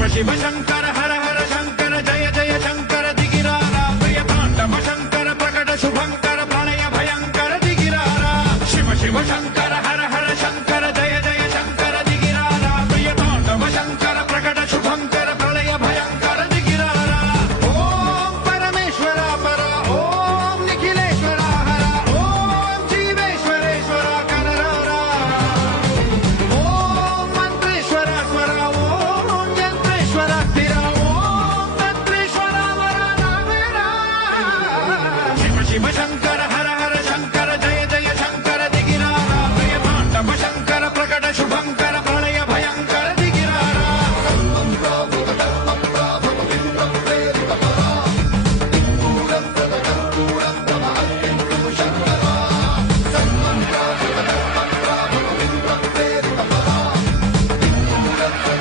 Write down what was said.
शिव शिव शंकर हर हर शंकर जय जय शंकर दिगिरारा प्रिय तांडव शंकर प्रकट शुभंकर प्रणय भयंकर दिगिरारा शिव शिव शंकर